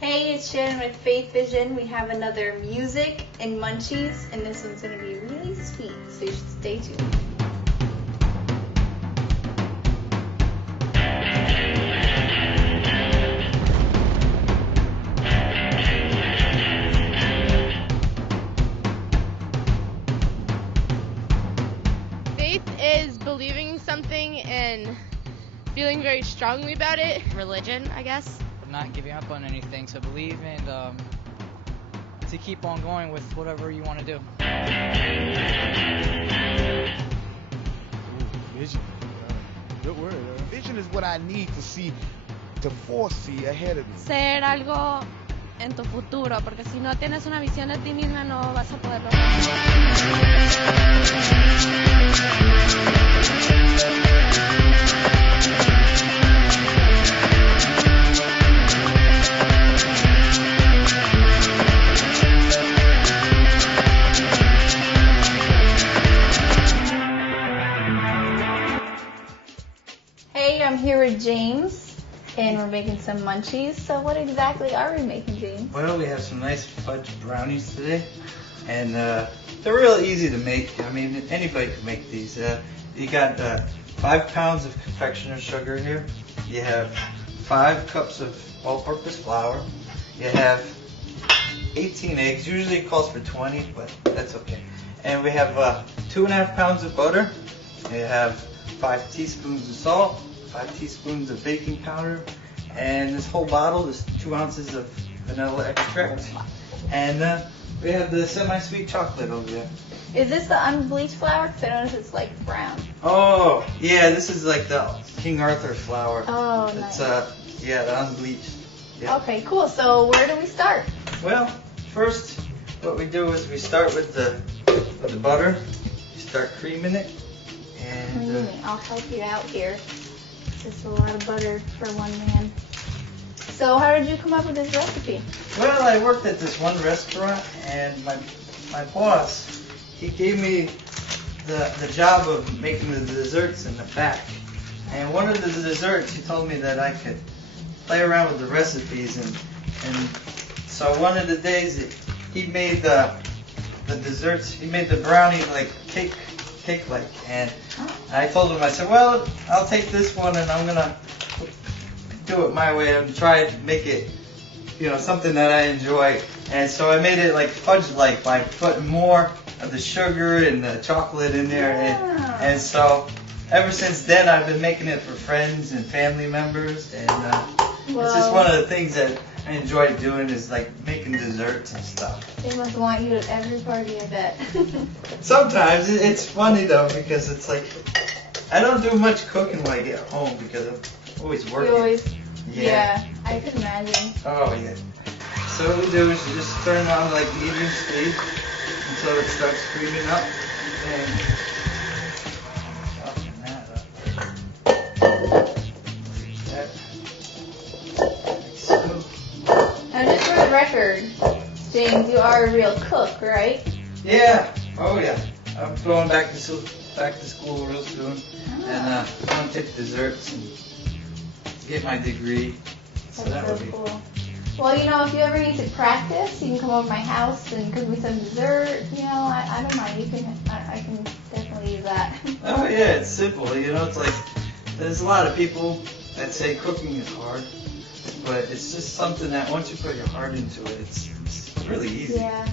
Hey, it's Shannon with Faith Vision. We have another music and munchies, and this one's going to be really sweet, so you should stay tuned. Faith is believing something and feeling very strongly about it. Religion, I guess. Not giving up on anything, so believe and to keep on going with whatever you want to do. Vision. Good word. Vision is what I need to foresee ahead of me. Ser algo en tu futuro, porque si no tienes una visión de ti misma no vas a poderlo. Hey, I'm here with James, and we're making some munchies. So what exactly are we making, James? Well, we have some nice fudge brownies today, and they're real easy to make. I mean, anybody can make these. You got 5 pounds of confectioner's sugar here. You have 5 cups of all-purpose flour. You have 18 eggs. Usually it calls for 20, but that's okay. And we have 2.5 pounds of butter. You have 5 teaspoons of salt, 5 teaspoons of baking powder, and this whole bottle is 2 ounces of vanilla extract. And we have the semi-sweet chocolate over there. Is this the unbleached flour? Because I notice it's like brown. Oh, yeah, this is like the King Arthur flour. Oh, It's nice. the unbleached. Yeah. Okay, cool. So where do we start? Well, first, what we do is we start with the butter. You start creaming it, and I'll help you out here. It's a lot of butter for one man. So how did you come up with this recipe? well, I worked at this one restaurant, and my boss, he gave me the job of making the desserts in the back. And one of the desserts, he told me that I could play around with the recipes, and so one of the days he made the desserts. He made the brownie like cake-like, and I told him, I said, well, I'll take this one and I'm gonna do it my way and try to make it, something that I enjoy. And so I made it like fudge-like by putting more of the sugar and the chocolate in there. And so ever since then, I've been making it for friends and family members, and it's just one of the things that I enjoy doing is like making desserts and stuff. They must want you at every party, I bet. Sometimes it's funny though, because it's like I don't do much cooking when I get home because I'm always working. Yeah, I can imagine. Oh yeah. So what we do is you just turn it on like medium speed until it starts creaming up, and soften that up. That. Like so. Now, just for the record, James, you are a real cook, right? Yeah. Oh yeah. I'm going back to school real soon, and I'm gonna take desserts and get my degree. So that would be cool. Well, if you ever need to practice, you can come over to my house and cook me some dessert. I don't mind. I can definitely use that. Oh yeah, it's simple. It's like there's a lot of people that say cooking is hard, but it's just something that once you put your heart into it, it's really easy. Yeah.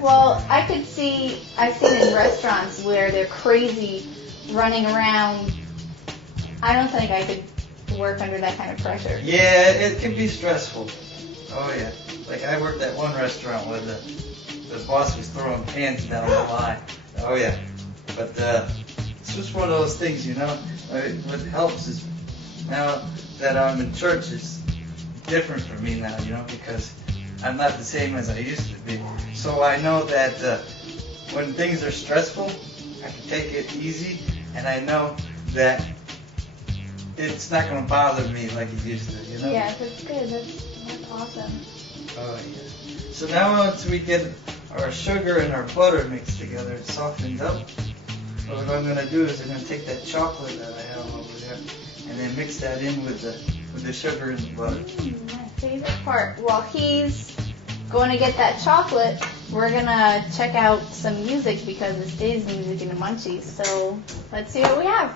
Well, I've seen in restaurants where they're crazy running around. I don't think I could work under that kind of pressure. Yeah, it can be stressful. Oh yeah. Like I worked at one restaurant where the boss was throwing pans down the line. Oh yeah. But it's just one of those things, What helps is now that I'm in church, it's different for me now, because I'm not the same as I used to be. So I know that when things are stressful, I can take it easy, and I know that it's not going to bother me like it used to, Yeah, that's good. That's awesome. Oh, yeah. So now once we get our sugar and our butter mixed together, it's softened up, what I'm going to do is I'm going to take that chocolate that I have over there and then mix that in with the with the sugar and the butter. My favorite part. While he's going to get that chocolate, we're gonna check out some music because this is Music in the Munchies. So let's see what we have.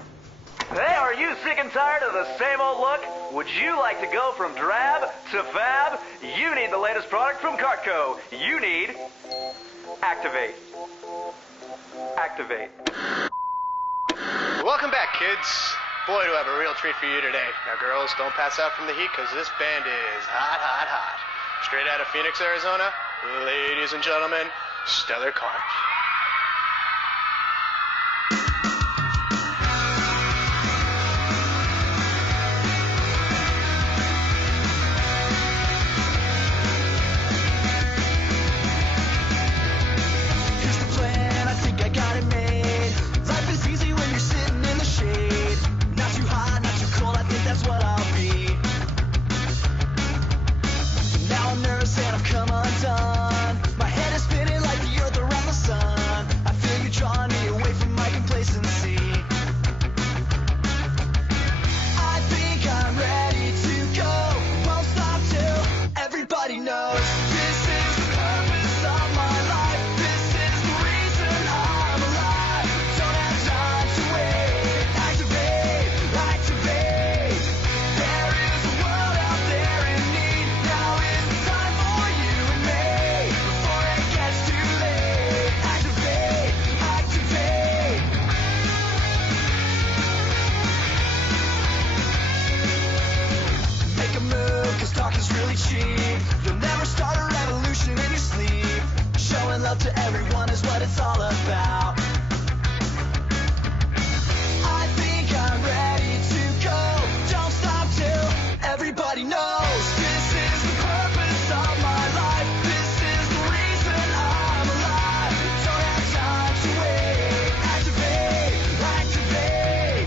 Hey, are you sick and tired of the same old look? Would you like to go from drab to fab? You need the latest product from Cartco. You need Activate. Activate. Welcome back, kids. Boy, do I have a real treat for you today. Now, girls, don't pass out from the heat, because this band is hot, hot, hot. Straight out of Phoenix, Arizona, ladies and gentlemen, Stellar Cart. To everyone is what it's all about. I think I'm ready to go. Don't stop till everybody knows. This is the purpose of my life. This is the reason I'm alive. Don't have time to wait. Activate, activate.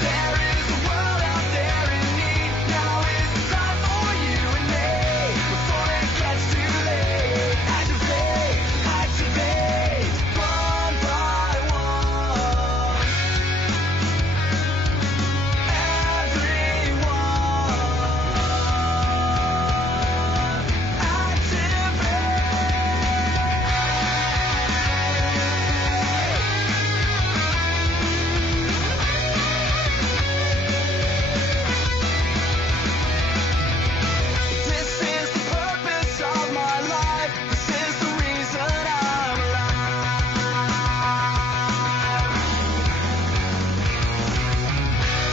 There is a world out there in need. Now is the time for you and me. Before it gets too late. Activate. Activate one by one. Everyone. Activate. This is the purpose of my life. This is the reason I'm alive.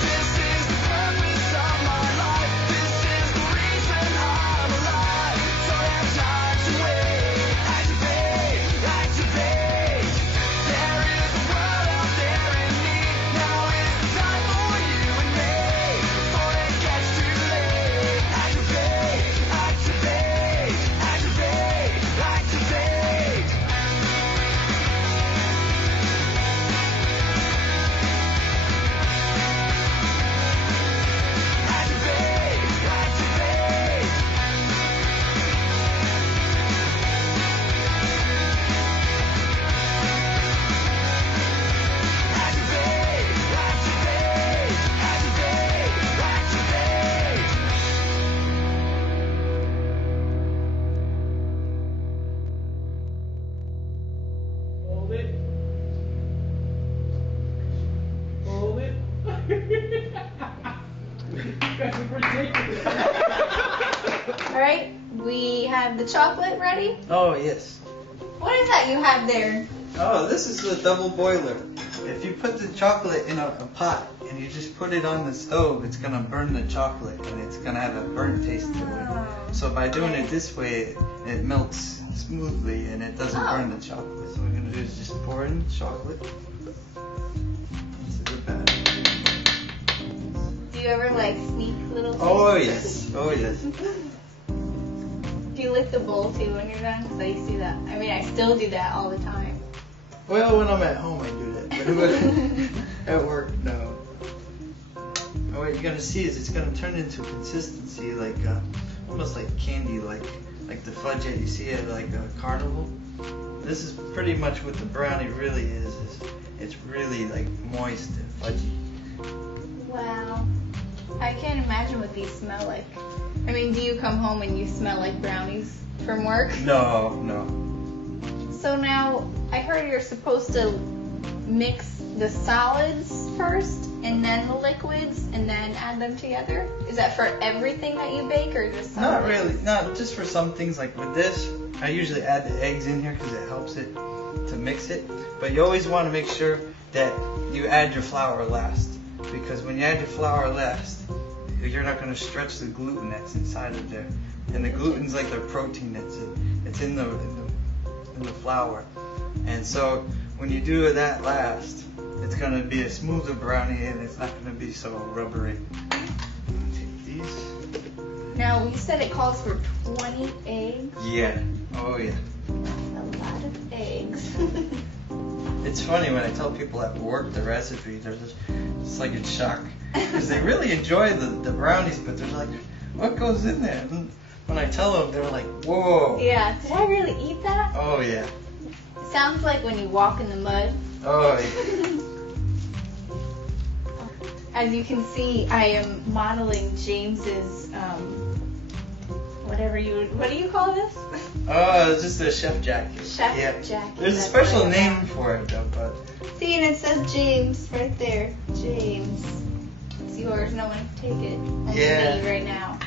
This is the purpose of my life. This is the reason I'm alive. Don't have time to wait. Activate, activate. There is a world out there in need. Now is the time for you and me. Before it gets too late. Activate, activate, activate, activate. Activate, activate. Activate, activate, activate, activate. Hold it. Hold it. That's ridiculous. All right, we have the chocolate ready. Oh, yes. What is that you have there? Oh, this is the double boiler. If you put the chocolate in a pot and you just put it on the stove, it's going to burn the chocolate and it's going to have a burnt taste to it. So by doing it this way, it melts smoothly and it doesn't burn the chocolate. So what we're going to do is just pour in the chocolate into the batter. Do you ever like sneak little things? Oh, yes. Oh, yes. Do you lick the bowl too when you're done? Because I used to do that. I mean, I still do that all the time. Well, when I'm at home, I do that. But at work, no. And what you're gonna see is it's gonna turn into consistency like almost like candy, like the fudge that you see at like a carnival. This is pretty much what the brownie really is it's really like moist and fudgy. Wow. I can't imagine what these smell like. I mean, do you come home and you smell like brownies from work? No, no. So now, I heard you're supposed to mix the solids first, and then the liquids, and then add them together? Is that for everything that you bake, or just some Not things? really. No, just for some things. Like with this, I usually add the eggs in here because it helps it to mix it. But you always want to make sure that you add your flour last, because when you add your flour last, you're not going to stretch the gluten that's inside of there. And the gluten's like the protein it's in the flour. And so when you do that last, it's going to be a smoother brownie and it's not going to be so rubbery. Take these. Now, you said it calls for 20 eggs. Yeah. Oh yeah. A lot of eggs. It's funny when I tell people at work the recipe, they're just like in shock. Because they really enjoy the brownies, but they're like, what goes in there? And when I tell them, they're like, whoa. Yeah, did I really eat that? Oh yeah. It sounds like when you walk in the mud. Oh yeah. As you can see, I am modeling James's, what do you call this? Oh, it's just a chef jacket. Chef yeah. jacket. There's a that's special what I name found. for it though, but See, and it says James right there. James. It's yours. No one can take it. Only Yeah. me right now.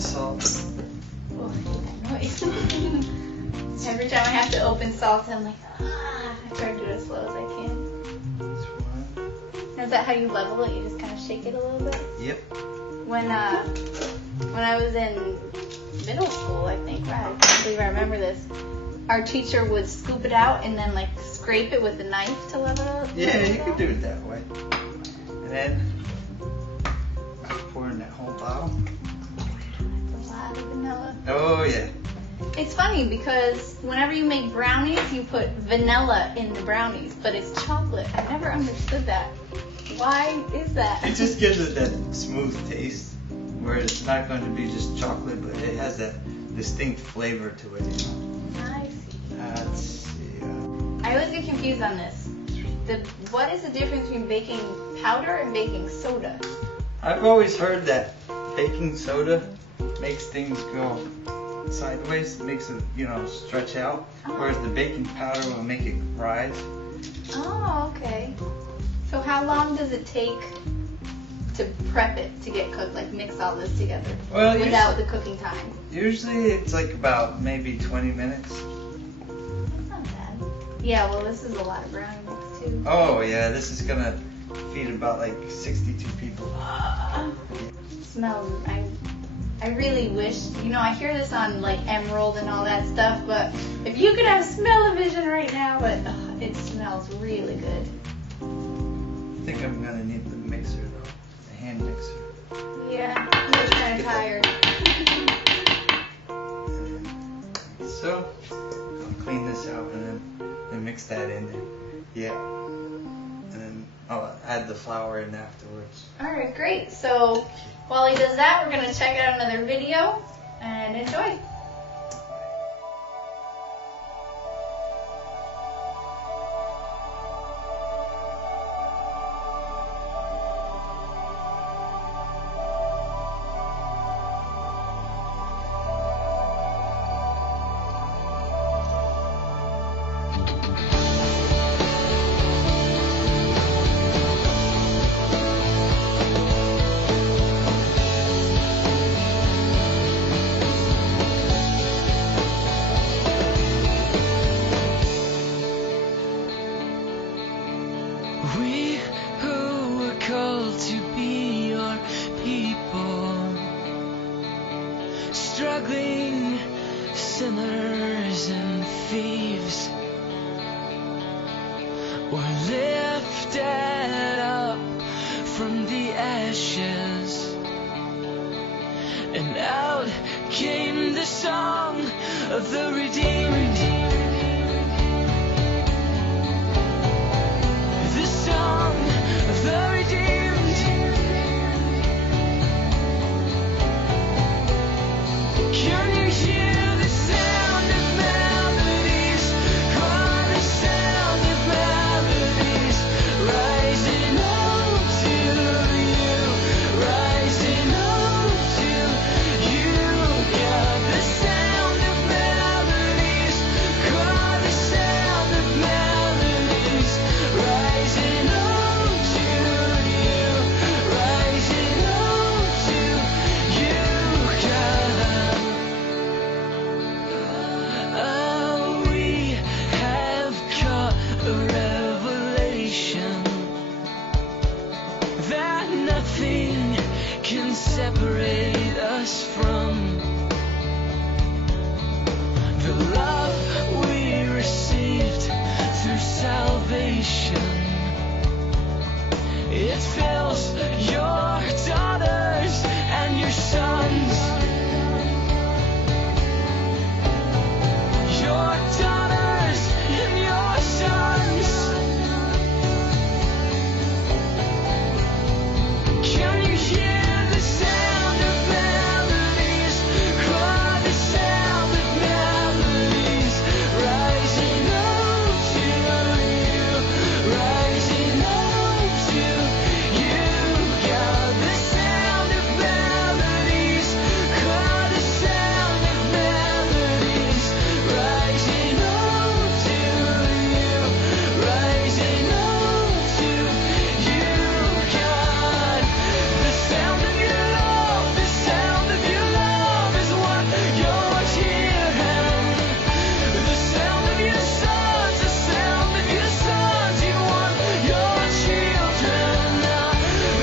salt. Oh, I hate that noise. Every time I have to open salt, I'm like, I try to do it as slow as I can. This one. Now, is that how you level it? You just kind of shake it a little bit? Yep. When I was in middle school, I think, wow, I can't believe I remember this. Our teacher would scoop it out and then like scrape it with a knife to level it. Yeah, level you it could out. do it that way. And then pour in that whole bottle. That's a lot of vanilla. Oh yeah. It's funny because whenever you make brownies, you put vanilla in the brownies, but it's chocolate. I never understood that. Why is that? It just gives it that smooth taste, where it's not going to be just chocolate, but it has that distinct flavor to it. You know? I see. Let's see. I always get confused on this. What is the difference between baking powder and baking soda? I've always heard that baking soda makes things go sideways, makes it, stretch out, whereas the baking powder will make it rise. Oh, okay. So how long does it take to prep it to get cooked, like mix all this together Well, without the cooking time? Usually it's like about maybe 20 minutes. That's not bad. Yeah, well, this is a lot of brownie mix too. Oh yeah, this is gonna feed about like 62 people. Smells. I really wish, I hear this on like Emerald and all that stuff, but if you could have smell-o-vision right now, but it smells really good. I think I'm gonna need the mixer though, the hand mixer. Yeah, I'm kind of tired. So, I'll clean this out and then mix that in there. Yeah. And then I'll add the flour in afterwards. All right, great. So while he does that, we're going to check out another video and enjoy. We who were called to be your people, struggling sinners and thieves, were lifted up from the ashes, and out came the song of the redeemed. The song of the redeemed. Can you hear the sound of melodies? Oh, the sound of melodies rising up to you. separate us from the love we received through salvation. It fills your daughters and your sons. Your daughters and your sons. Can you hear the sound of melodies? Oh, the sound of melodies rising up to you, rising up to you. God, the sound of melodies. Oh, the sound of melodies rising up to you, rising up to you, God. The sound of your love, the sound of your love is what you're hearing. The sound of your sons, the sound of your sons, you want your children.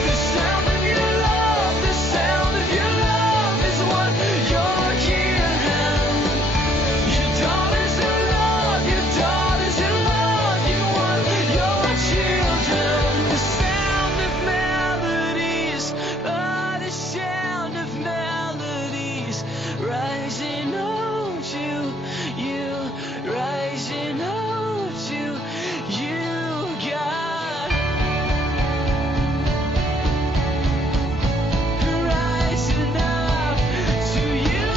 The sound of your love, the sound of your love is what you're hearing. Your daughters in love, your daughters in love, you want your children. The sound of melodies, oh, the sound of melodies rising up to you, rising up to you, God. Rising up to you,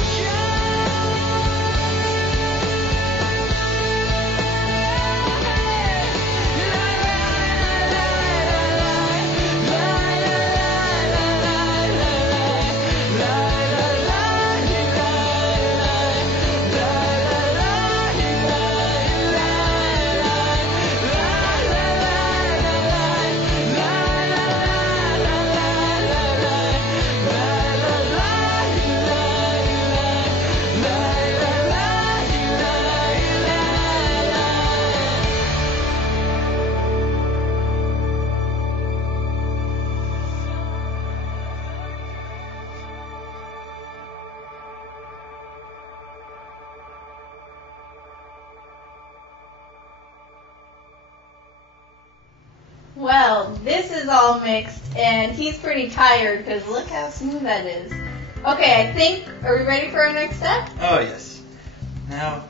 Well, this is all mixed, and he's pretty tired because look how smooth that is. Okay, I think, are we ready for our next step? Oh yes. Now,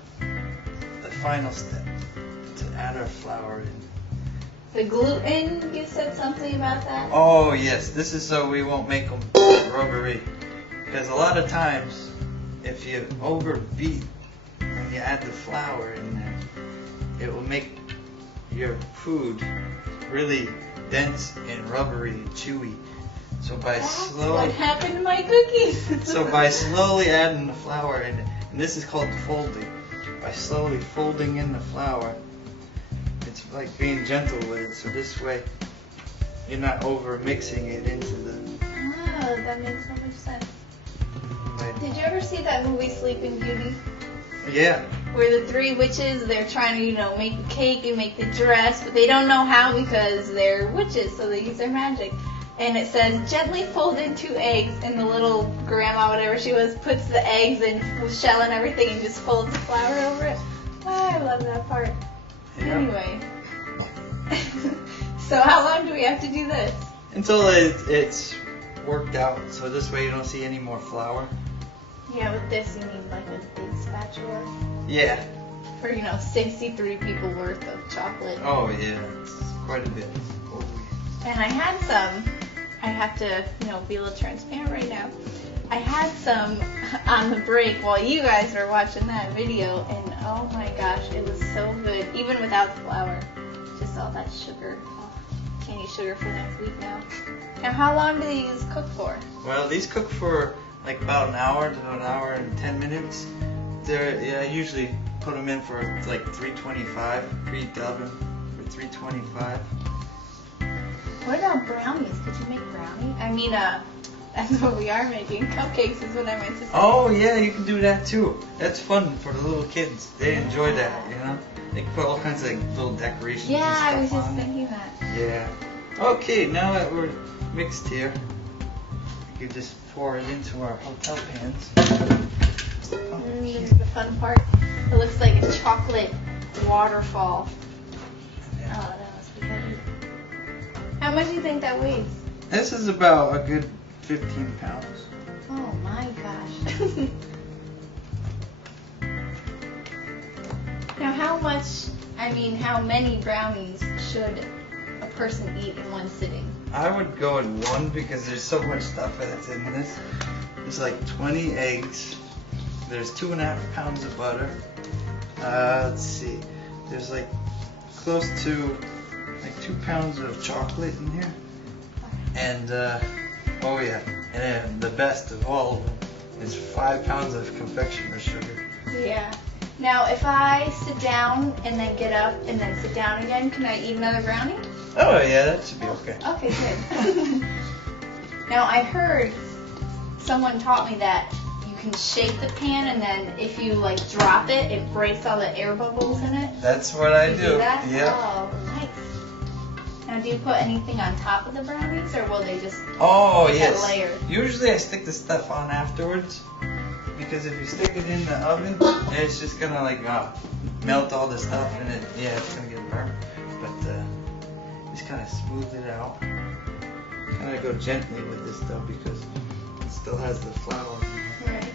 the final step, to add our flour in. The gluten, you said something about that? Oh yes, this is so we won't make them rubbery. Because a lot of times, if you overbeat when you add the flour in there, it will make your food really dense and rubbery and chewy. So by That's slow, what happened to my cookies. so by slowly adding the flour in, and this is called folding. By slowly folding in the flour, it's like being gentle with it. So this way, you're not over mixing it into the. Oh, that makes so much sense. Like, Did you ever see that movie Sleeping Beauty? yeah. Where the three witches, they're trying to, make the cake and make the dress, but they don't know how because they're witches, so they use their magic. And it says, gently fold in 2 eggs, and the little grandma, whatever she was, puts the eggs in with shell and everything and just folds the flour over it. Oh, I love that part. Yeah. Anyway. So how long do we have to do this? Until it's worked out, so this way you don't see any more flour. Yeah, with this you need like a big spatula. Yeah. For, 63 people worth of chocolate. Oh yeah, it's quite a bit. Oh, And I had some, I have to, be a little transparent right now. I had some on the break while you guys were watching that video, and oh my gosh, it was so good, even without the flour. Just all that sugar. Oh, can't eat sugar for next week now. Now, how long do these cook for? well, these cook for like about an hour to an hour and 10 minutes. I usually put them in for like 325, preheat the oven for 325. What about brownies? Could you make brownies? I mean, that's what we are making. Cupcakes is what I meant to say. Oh yeah, you can do that too. That's fun for the little kids. They enjoy that, They can put all kinds of like little decorations. Yeah, I and was stuff just on it. thinking that. Yeah. Okay, now that we're mixed here, could just pour it into our hotel pans. This is the fun part. It looks like a chocolate waterfall. Yeah. Oh, that must be good. How much do you think that weighs? This is about a good 15 pounds. Oh my gosh. Now how many brownies should a person eat in one sitting? I would go in one because there's so much stuff that's in this. There's like 20 eggs. There's 2.5 pounds of butter. Let's see. There's like close to like 2 pounds of chocolate in here. And oh yeah, and then the best of all of them is 5 pounds of confectioner sugar. Yeah. Now if I sit down and then get up and then sit down again, can I eat another brownie? Oh yeah, that should be okay. Okay, good. Now I heard someone taught me that you can shake the pan and then if you like drop it, it breaks all the air bubbles in it. That's what I You do. that? Yeah. Oh, nice. Now do you put anything on top of the brownies or will they just Oh get yes. layered? Usually I stick the stuff on afterwards because if you stick it in the oven, it's just gonna like melt all the stuff and it's gonna get burnt. But just kind of smooth it out. Kind of go gently with this stuff because it still has the flour. Right.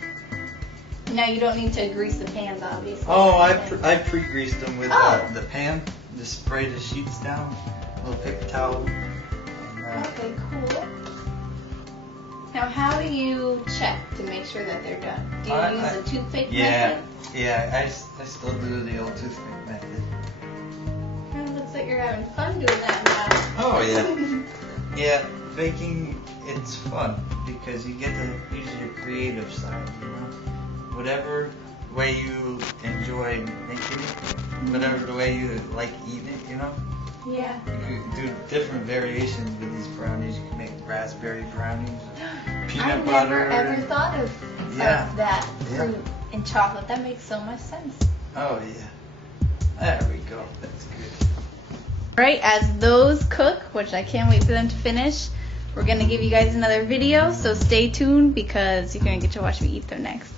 Now you don't need to grease the pans, obviously. Oh, I pre-greased them with Oh. the pan. Just spray the sheets down, a little paper towel. And, Okay, cool. Now how do you check to make sure that they're done? Do you use a toothpick method? Yeah, I still do the old toothpick method. It looks like you're having fun doing that now. Oh yeah. Yeah, baking, it's fun because you get to use your creative side, you know? Whatever way you enjoy making it, whatever the way you like eating it, you know? Yeah. You can do different variations with these brownies. You can make raspberry brownies, peanut I've butter. never ever thought of Yeah. that Yeah. fruit and chocolate. That makes so much sense. Oh yeah. There we go. That's good. Right, as those cook, which I can't wait for them to finish, we're going to give you guys another video, so stay tuned because you're going to get to watch me eat them next.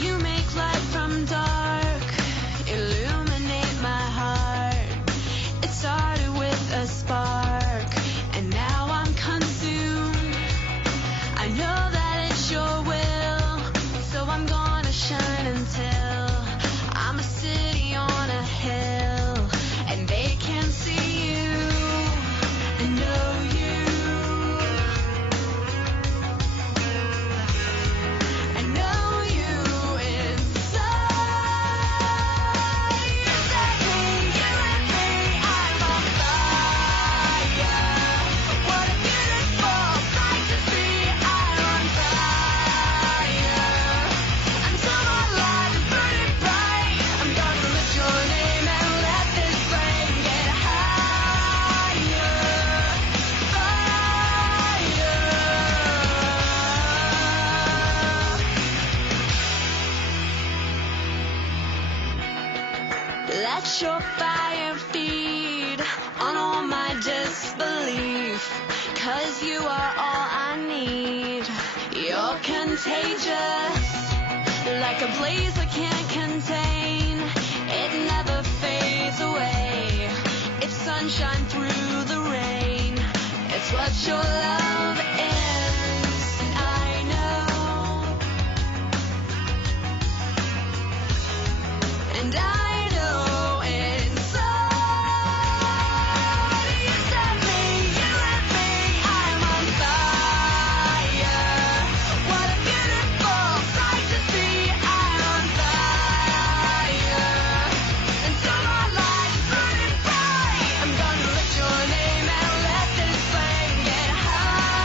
You make light from dark, illuminate my heart. It started with a spark, and now I'm consumed. I know that it's your will, so I'm gonna shine until I'm a city on a hill, and they can see you and know you. I know you inside. You set me, you and me, I'm on fire. What a beautiful sight to see. I'm on fire. Until my light is burning bright, I'm gonna lift your name and let this flame get higher. Let your fire feed on all my disbelief, 'cause you are all I need. You're contagious, like a blaze I can't contain. It never fades away. It's sunshine through the rain. It's what your love is, and I know. And I know inside. You set me, you and me, I'm on fire. What a beautiful sight to see. I'm on fire. Until my light is burning bright, I'm gonna lift your name and let this flame get higher.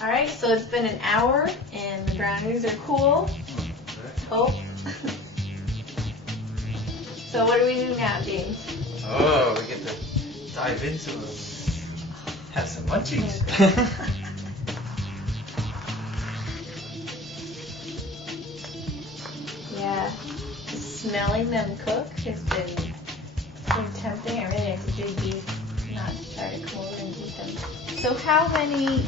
All right, so it's been an hour, and the brownies are cool. Oh. So what do we do now, James? Oh, we get to dive into it. Have some munchies. Yeah, smelling them cook has been tempting. I really have to dig deep, not to try to come over and eat them. So how many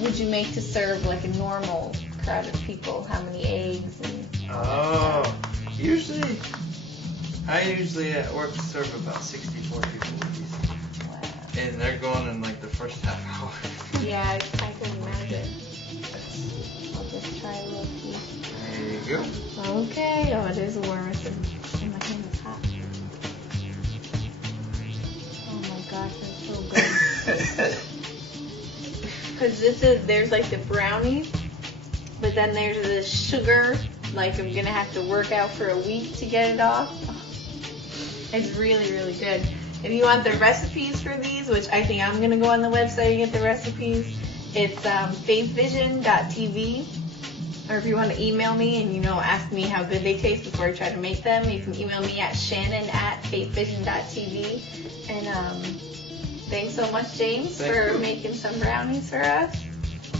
would you make to serve like a normal crowd of people? How many eggs and Oh, I usually at work serve about 64 people with these. Wow. And they're going in like the first half hour. Yeah, I can imagine. I'll just try a little piece. There you go. Okay. Oh, it is warm. My hand is hot. Oh my gosh, that's so good. Because there's like the brownies, but then there's the sugar. Like I'm gonna have to work out for a week to get it off. It's really, really good. If you want the recipes for these, which I think I'm gonna go on the website and get the recipes, it's faithvision.tv. Or if you want to email me and ask me how good they taste before I try to make them, you can email me at shannon@faithvision.tv. And thanks so much, James, for making some brownies for us.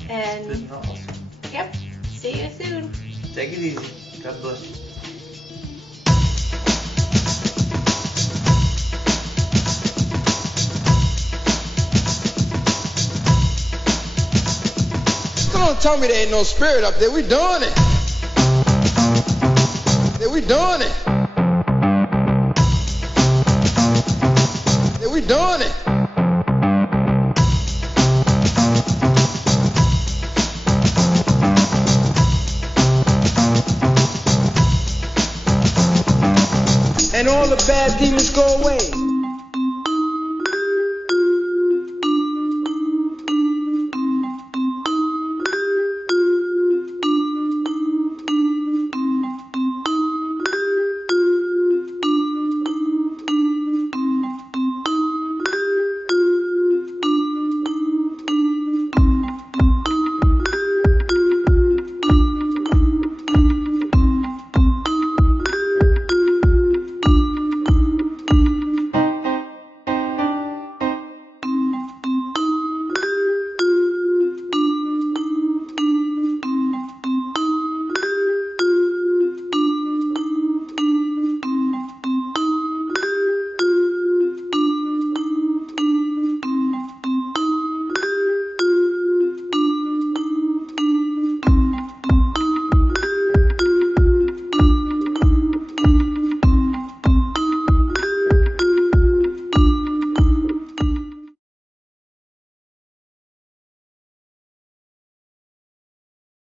And It's been awesome. yep, see you soon. Take it easy. God bless you. Don't tell me there ain't no spirit up there. We doing it. Yeah, we doing it. Yeah, we doing it. And all the bad demons go away.